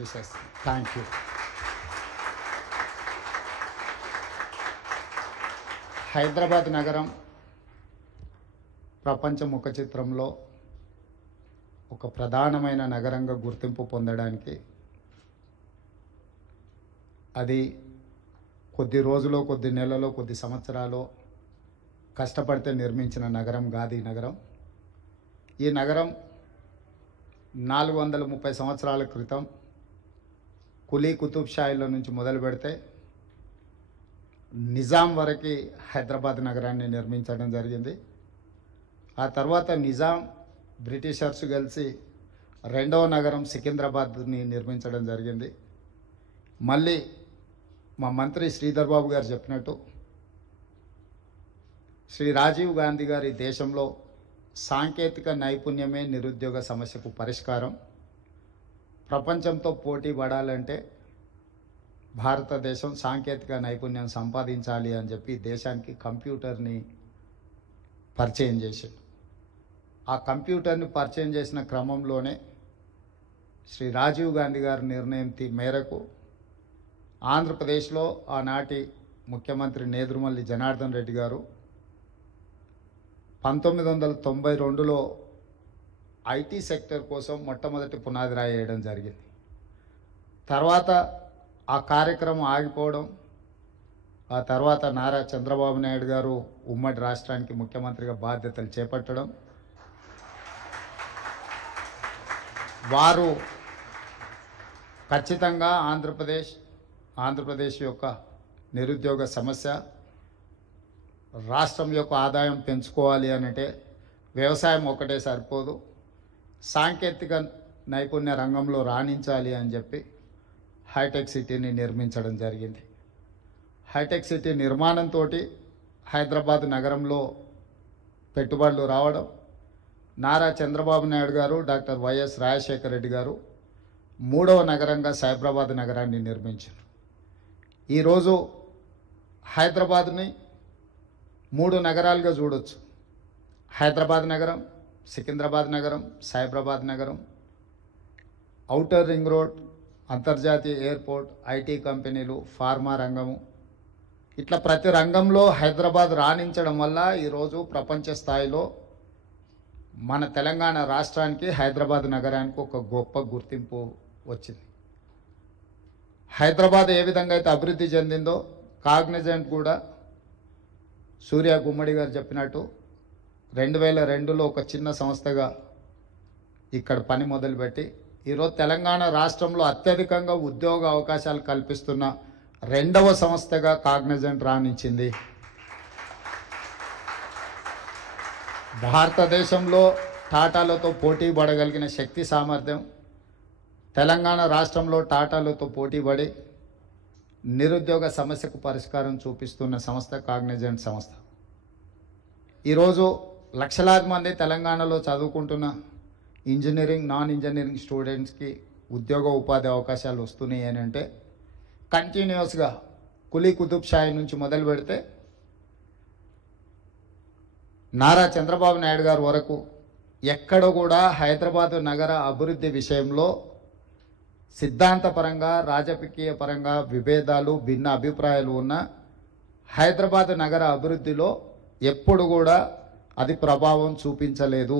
Wishes. Thank you. Hyderabad నగరం ప్రపంచ ముఖ చిత్రంలో ఒక ప్రధానమైన నగరంగా గుర్తింపు పొందడానికి అది కొద్ది రోజులో, కొద్ది నెలలో, కొద్ది సంవత్సరాలు కష్టపడితే నిర్మించిన నగరం కాదు ఈ నగరం. ఈ నగరం 430 సంవత్సరాల క్రితం కులీ కుతుబ్ షాయిల నుంచి మొదలు పెడితే నిజాం వరకు హైదరాబాద్ నగరాన్ని నిర్మించడం జరిగింది. ఆ తర్వాత నిజాం బ్రిటిషర్స్ కలిసి రెండవ నగరం సికింద్రాబాద్ని నిర్మించడం జరిగింది. మళ్ళీ మా మంత్రి శ్రీధర్ బాబు గారు చెప్పినట్టు శ్రీ రాజీవ్ గాంధీ గారి దేశంలో సాంకేతిక నైపుణ్యమే నిరుద్యోగ సమస్యకు పరిష్కారం. ప్రపంచంతో పోటీ పడాలంటే భారతదేశం సాంకేతిక నైపుణ్యం సంపాదించాలి అని చెప్పి దేశానికి కంప్యూటర్ని పరిచయం చేసింది. ఆ కంప్యూటర్ని పరిచయం చేసిన క్రమంలోనే శ్రీ రాజీవ్ గాంధీ గారి నిర్ణయం మేరకు ఆంధ్రప్రదేశ్లో ఆనాటి ముఖ్యమంత్రి నేదురుమల్లి జనార్దన్ రెడ్డి గారు 1992లో ఐటీ సెక్టర్ కోసం మొట్టమొదటి పునాది రాయి వేయడం జరిగింది. తర్వాత ఆ కార్యక్రమం ఆగిపోవడం, ఆ తర్వాత నారా చంద్రబాబు నాయుడు గారు ఉమ్మడి రాష్ట్రానికి ముఖ్యమంత్రిగా బాధ్యతలు చేపట్టడం, వారు ఖచ్చితంగా ఆంధ్రప్రదేశ్ యొక్క నిరుద్యోగ సమస్య, రాష్ట్రం యొక్క ఆదాయం పెంచుకోవాలి అనంటే వ్యవసాయం ఒకటే సరిపోదు, సాంకేతిక నైపుణ్య రంగంలో రాణించాలి అని చెప్పి హైటెక్ సిటీని నిర్మించడం జరిగింది. హైటెక్ సిటీ నిర్మాణంతో హైదరాబాద్ నగరంలో పెట్టుబడులు రావడం, నారా చంద్రబాబు నాయుడు గారు, డాక్టర్ వైఎస్ రాజశేఖర రెడ్డి గారు మూడవ నగరంగా సైబరాబాద్ నగరాన్ని నిర్మించారు. ఈరోజు హైదరాబాద్ని 3 నగరాలుగా చూడొచ్చు. హైదరాబాద్ నగరం, సికింద్రాబాద్ నగరం, సైబరాబాద్ నగరం, ఔటర్ రింగ్ రోడ్, అంతర్జాతీయ ఎయిర్పోర్ట్, ఐటీ కంపెనీలు, ఫార్మా రంగము, ఇట్లా ప్రతి రంగంలో హైదరాబాద్ రాణించడం వల్ల ఈరోజు ప్రపంచ స్థాయిలో మన తెలంగాణ రాష్ట్రానికి, హైదరాబాద్ నగరానికి ఒక గొప్ప గుర్తింపు వచ్చింది. హైదరాబాద్ ఏ విధంగా అయితే అభివృద్ధి చెందిందో కాగ్నిజెంట్ కూడా సూర్య గుమ్మడి గారు చెప్పినట్టు 2002లో ఒక చిన్న సంస్థగా ఇక్కడ పని మొదలుపెట్టి ఈరోజు తెలంగాణ రాష్ట్రంలో అత్యధికంగా ఉద్యోగ అవకాశాలు కల్పిస్తున్న 2వ సంస్థగా కాగ్నిజెంట్ రాణించింది. భారతదేశంలో టాటాలతో పోటీ పడగలిగిన శక్తి సామర్థ్యం తెలంగాణ రాష్ట్రంలో టాటాలతో పోటీ పడి నిరుద్యోగ సమస్యకు పరిష్కారం చూపిస్తున్న సంస్థ కాగ్నిజెంట్ సంస్థ. ఈరోజు లక్షలాది మంది తెలంగాణలో చదువుకుంటున్న ఇంజనీరింగ్, నాన్ ఇంజనీరింగ్ స్టూడెంట్స్కి ఉద్యోగ ఉపాధి అవకాశాలు వస్తున్నాయి అని అంటే కంటిన్యూస్గా కులీ కుతుబ్ షాయి నుంచి మొదలు పెడితే నారా చంద్రబాబు నాయుడు గారు వరకు ఎక్కడ కూడా హైదరాబాద్ నగర అభివృద్ధి విషయంలో సిద్ధాంతపరంగా, రాజకీయ పరంగా విభేదాలు, భిన్న అభిప్రాయాలు ఉన్న హైదరాబాద్ నగర అభివృద్ధిలో ఎప్పుడు కూడా అది ప్రభావం చూపించలేదు.